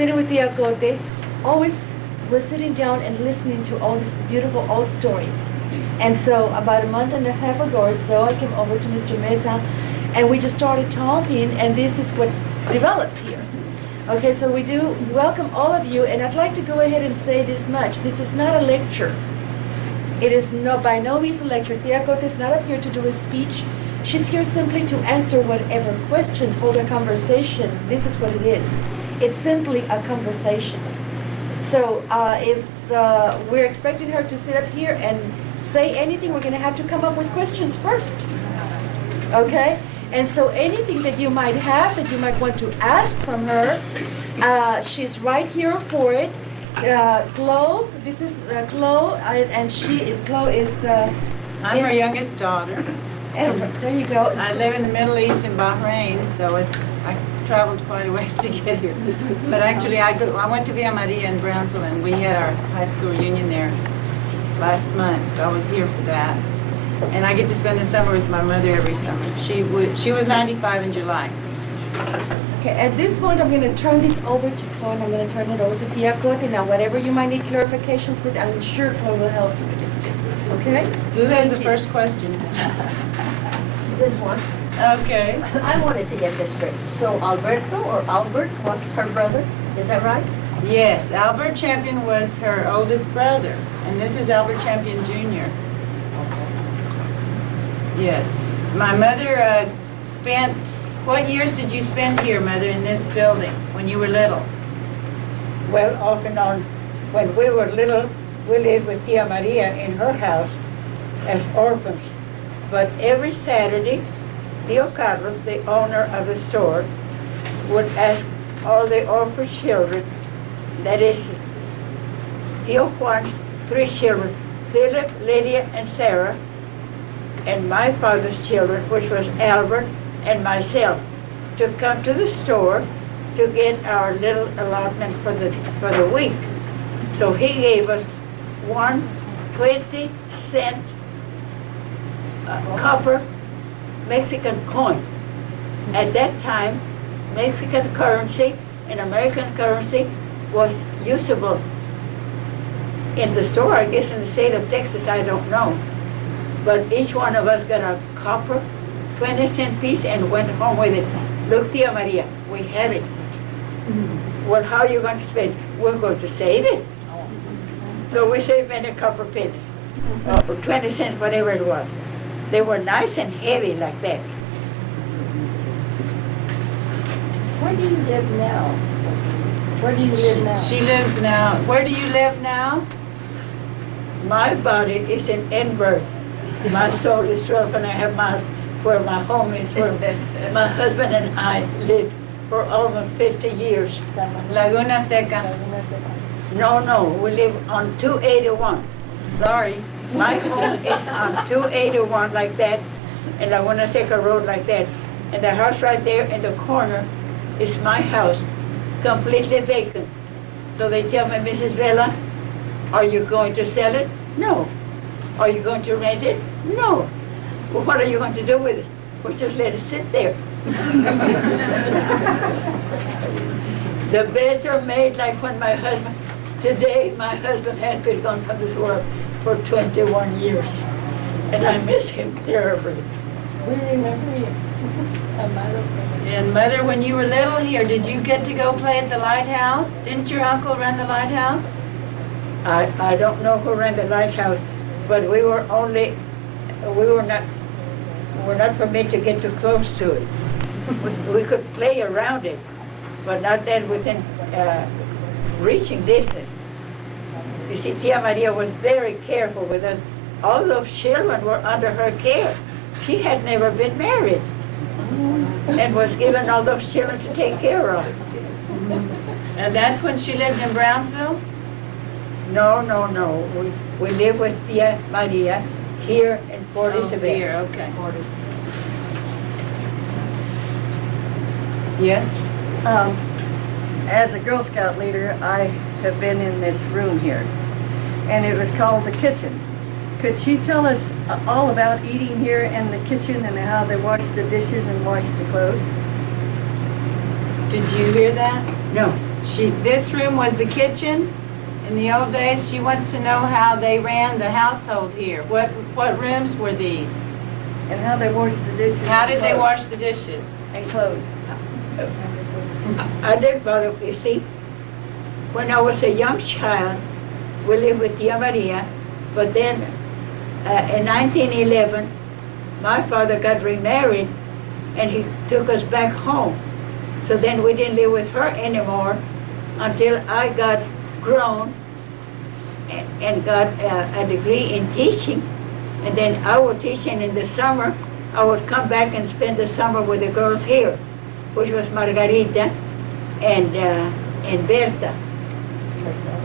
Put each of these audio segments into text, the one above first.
sitting with Tia Cote, always was sitting down and listening to all these beautiful old stories. And so about a month and a half ago or so, I came over to Mr. Mesa, and we just started talking, and this is what developed here. Okay, so we do welcome all of you, and I'd like to go ahead and say this much. This is not a lecture. It is by no means a lecture. Tia Cote is not up here to do a speech. She's here simply to answer whatever questions, hold a conversation. This is what it is. It's simply a conversation. So if we're expecting her to sit up here and say anything, we're going to have to come up with questions first. Okay? And so anything that you might have, that you might want to ask from her, she's right here for it. Chloe, this is Chloe, and Chloe is... I'm her youngest daughter. And there you go. I live in the Middle East in Bahrain, so I traveled quite a ways to get here. But actually, I went to Villa Maria in Brownsville, and we had our high school reunion there last month, so I was here for that. And I get to spend the summer with my mother every summer. She was 95 in July. Okay, at this point, I'm going to turn this over to Chloe, and I'm going to turn it over to Tia Cote. Now, whatever you might need clarifications with, I'm sure Chloe will help you with this too. Okay? Who has the first question? This one. Okay. I wanted to get this straight. So Alberto or Albert was her brother, is that right? Yes, Albert Champion was her oldest brother, and this is Albert Champion Jr. Yes. My mother spent, what years did you spend here, Mother, in this building when you were little? Well, off and on. When we were little, we lived with Tia Maria in her house as orphans. But every Saturday, Tio Carlos, the owner of the store, would ask all the orphan children, that is, Tio Juan's 3 children, Philip, Lydia, and Sarah, and my father's children, which was Albert and myself, to come to the store to get our little allotment for the week. So he gave us one 20-cent copper Mexican coin. At that time, Mexican currency and American currency was usable in the store, I guess in the state of Texas, I don't know. But each one of us got a copper 20-cent piece and went home with it. Look, Tia Maria, we have it. Well, how are you going to spend it? We're going to save it. So we saved many copper pennies, or 20 cents, whatever it was. They were nice and heavy like that. Where do you live now? Where do you live now? She lives now. Where do you live now? My body is in Edinburgh. My soul is 12.5 miles where my home is, where my husband and I lived for almost 50 years. Laguna Seca. No, we live on 281. Sorry. My home is on 281 like that, and Laguna Seca Road like that. And the house right there in the corner is my house, completely vacant. So they tell me, Mrs. Vela, are you going to sell it? No. Are you going to rent it? No. Well, what are you going to do with it? Well, just let it sit there. The beds are made like when my husband, today my husband has been gone from this world for 21 years. And I miss him terribly. We remember you. And Mother, when you were little here, did you get to go play at the lighthouse? Didn't your uncle run the lighthouse? I don't know who ran the lighthouse, but we were not permitted to get too close to it. We could play around it, but not that within reaching distance. You see, Tia Maria was very careful with us. All those children were under her care. She had never been married and was given all those children to take care of. And that's when she lived in Brownsville? No. We live with Tia Maria here in Port Isabel. Here, okay. Yes? As a Girl Scout leader, I have been in this room here, and it was called the kitchen. Could she tell us all about eating here in the kitchen and how they washed the dishes and washed the clothes? Did you hear that? No. This room was the kitchen. In the old days, she wants to know how they ran the household here. What rooms were these? And how they washed the dishes. How and did they clothes. wash the dishes? And clothes. I didn't bother, you see. When I was a young child, we lived with Tia Maria, but then in 1911, my father got remarried and he took us back home. So then we didn't live with her anymore until I got grown and got a degree in teaching. And then I was teaching in the summer. I would come back and spend the summer with the girls here, which was Margarita and Berta.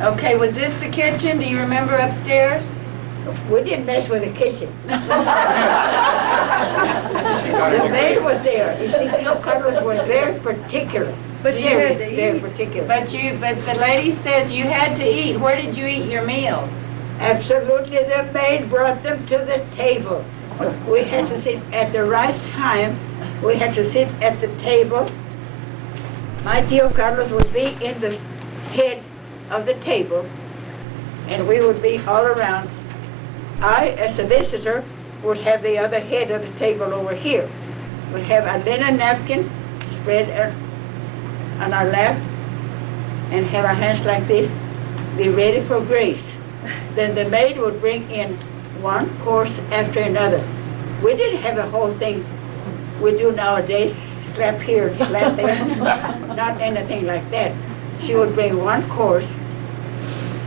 Okay, was this the kitchen? Do you remember upstairs? We didn't mess with the kitchen. The maid was there. You see, Tio Carlos was very particular. But you had to Very eat. particular. But the lady says you had to eat. Where did you eat your meals? Absolutely, the maid brought them to the table. We had to sit at the right time. We had to sit at the table. My Tio Carlos would be in the head of the table, and we would be all around. I, as a visitor, would have the other head of the table over here. Would have a linen napkin spread on our lap, and have our hands like this, be ready for grace. Then the maid would bring in one course after another. We didn't have a whole thing we do nowadays, slap here, slap there, not anything like that. She would bring one course,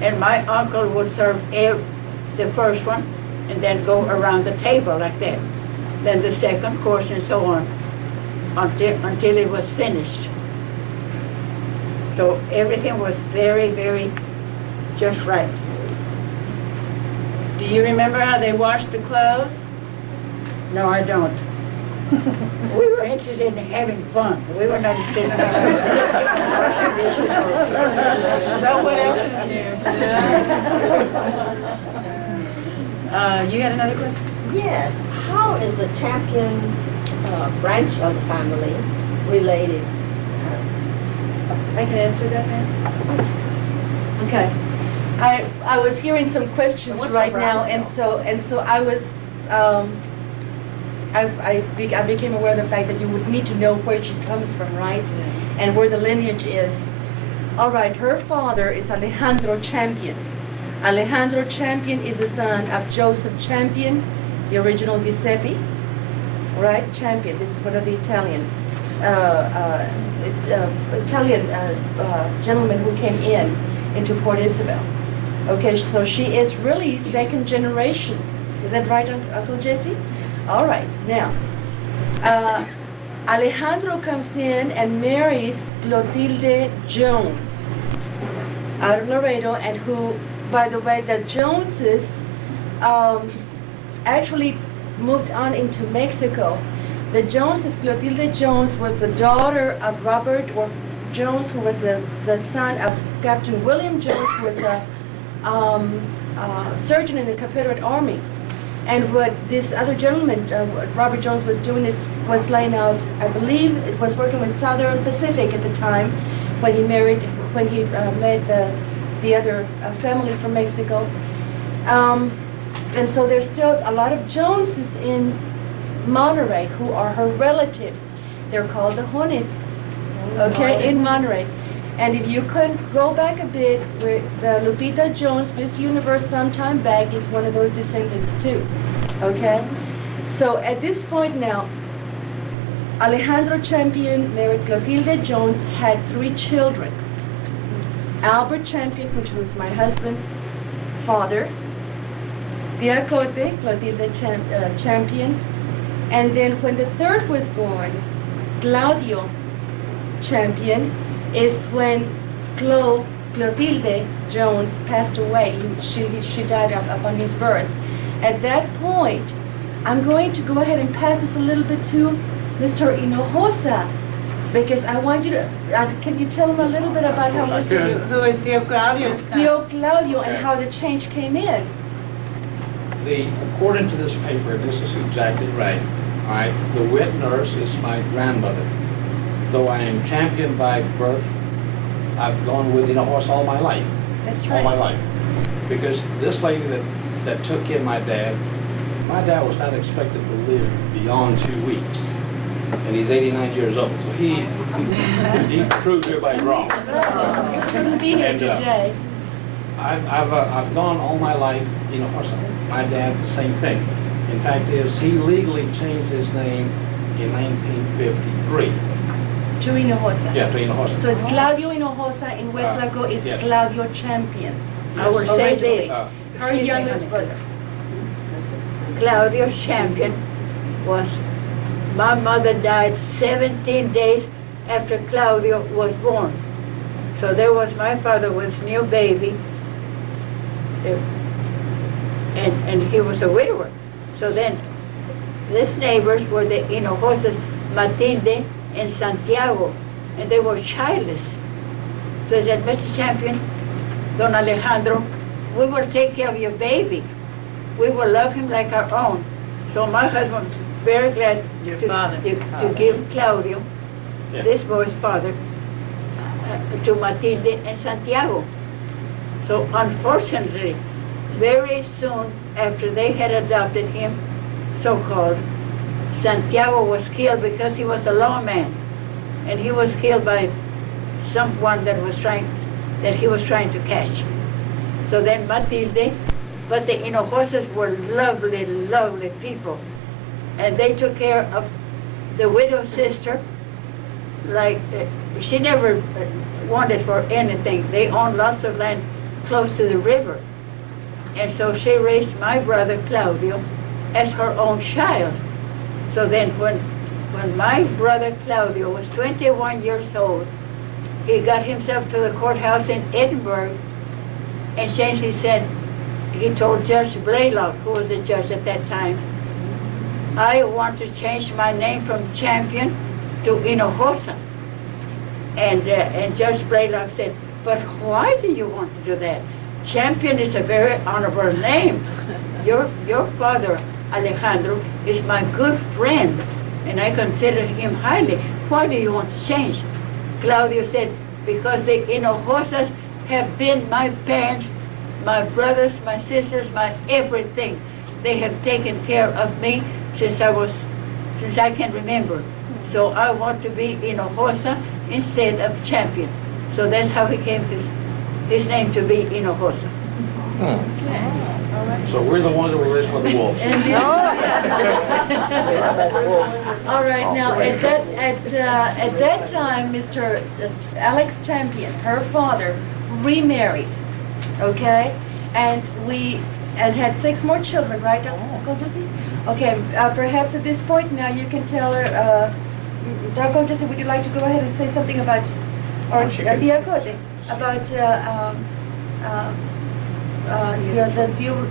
and my uncle would serve the first one, and then go around the table like that. Then the second course, and so on, until it was finished. So everything was very, very just right. Do you remember how they washed the clothes? No, I don't. We were interested in having fun. We were not interested in washing dishes. So what else is new? You had another question? Yes. How is the Champion branch of the family related? I can answer that now? Okay. I was hearing some questions What's right the now, Brownsville? and so I was, I became aware of the fact that you would need to know where she comes from, right? And where the lineage is. All right, her father is Alejandro Champion. Alejandro Champion is the son of Joseph Champion, the original Giuseppe, right? Champion, this is one of the Italian, gentlemen who came into Port Isabel. Okay, so she is really second generation. Is that right, Uncle Jesse? All right, now, Alejandro comes in and marries Clotilde Jones out of Laredo, and who, by the way, the Joneses actually moved on into Mexico. The Joneses, Clotilde Jones was the daughter of Robert Jones, who was the son of Captain William Jones, who was a surgeon in the Confederate Army. And what this other gentleman, Robert Jones, was doing was laying out, I believe it was working with Southern Pacific at the time, when he met the other family from Mexico. And so there's still a lot of Joneses in Monterey who are her relatives. They're called the Jones, okay, in Monterey. And if you could go back a bit, where the Lupita Jones, Miss Universe, sometime back, is one of those descendants too, okay? So at this point now, Alejandro Champion married Clotilde Jones, had 3 children. Albert Champion, which was my husband's father, Diacote, Clotilde Champion, and then when the third was born, Claudio Champion, is when Clotilde Jones passed away. She died upon his birth. At that point, I'm going to go ahead and pass this a little bit to Mr. Hinojosa, because I want you to, can you tell him a little bit about how Mr. Who is Tio Claudio's son? Tio Claudio and how the change came in? According to this paper, this is exactly right. All right, the wet nurse is my grandmother. Though I am Champion by birth, I've gone with horse all my life. That's All right. my life. Because this lady that took in my dad was not expected to live beyond 2 weeks. And he's 89 years old, so he proved everybody wrong. You couldn't be here And, today. I've gone all my life, horse. My dad, the same thing. In fact, he legally changed his name in 1953. To Hinojosa. Yeah, to Hinojosa. So it's Claudio Hinojosa in West Laco is yes. Claudio Champion. I will say this. Uh, Her youngest brother. Claudio Champion was, my mother died 17 days after Claudio was born. So there was my father was new baby, and he was a widower. So then, these neighbors were the Hinojosas, Matilde and Santiago, and they were childless. So they said, Mr. Champion, Don Alejandro, we will take care of your baby. We will love him like our own. So my husband was very glad to give Claudio, Yeah. this boy's father, to Matilde and Santiago. So unfortunately, very soon after they had adopted him, so-called, Santiago was killed because he was a lawman, and he was killed by someone that he was trying to catch. So then Matilde, but the Hinojosas were lovely, lovely people, and they took care of the widow's sister. Like she never wanted for anything. They owned lots of land close to the river, and so she raised my brother Claudio as her own child. So then when my brother Claudio was 21 years old, he got himself to the courthouse in Edinburgh, and he said, he told Judge Blaylock, who was the judge at that time, I want to change my name from Champion to Hinojosa. And Judge Blaylock said, but why do you want to do that? Champion is a very honorable name. Your father, Alejandro, is my good friend, and I consider him highly. Why do you want to change? Claudio said, because the Hinojosas have been my parents, my brothers, my sisters, my everything. They have taken care of me since I can remember. So I want to be Hinojosa instead of Champion. So that's how he came his name to be Hinojosa. So we're the ones that were raised by the wolves. All right, now at that time, Mr. Alex Champion, her father, remarried, okay, and had 6 more children, right, Uncle Jesse? Okay, perhaps at this point now you can tell her, Uncle Jesse, would you like to go ahead and say something about, or Diacote, about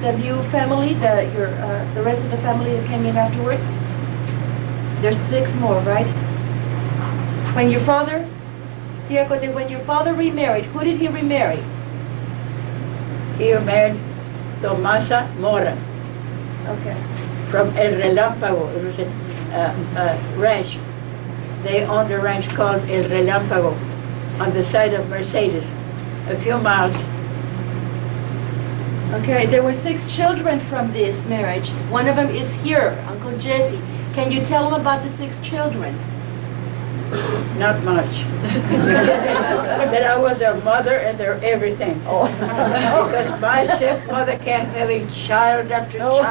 the new family, the rest of the family that came in afterwards? There's 6 more, right? When your father, Diacote, when your father remarried, who did he remarry? He married Tomasa Mora Okay. from El Relámpago. It was a ranch. They owned a ranch called El Relámpago on the side of Mercedes, a few miles. Okay, there were 6 children from this marriage. One of them is here, Uncle Jesse. Can you tell them about the 6 children? Not much. That I was their mother and their everything. Oh. Because my stepmother kept having child after child.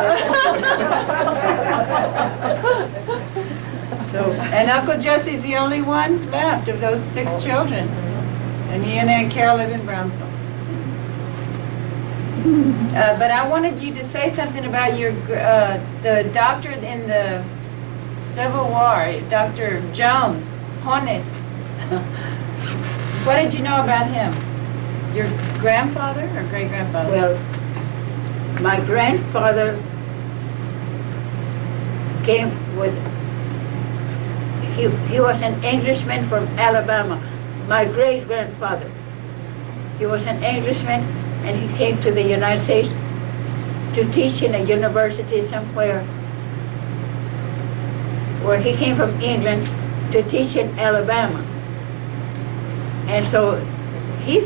So, and Uncle Jesse's the only one left of those 6 children. And he and Aunt Carol live in Brownsville. But I wanted you to say something about the doctor in the Civil War, Dr. Jones, Jones. What did you know about him? Your grandfather or great-grandfather? Well, my grandfather came with, he was an Englishman from Alabama. My great-grandfather, he was an Englishman, and he came to the United States to teach in a university somewhere. Where he came from England to teach in Alabama. And so he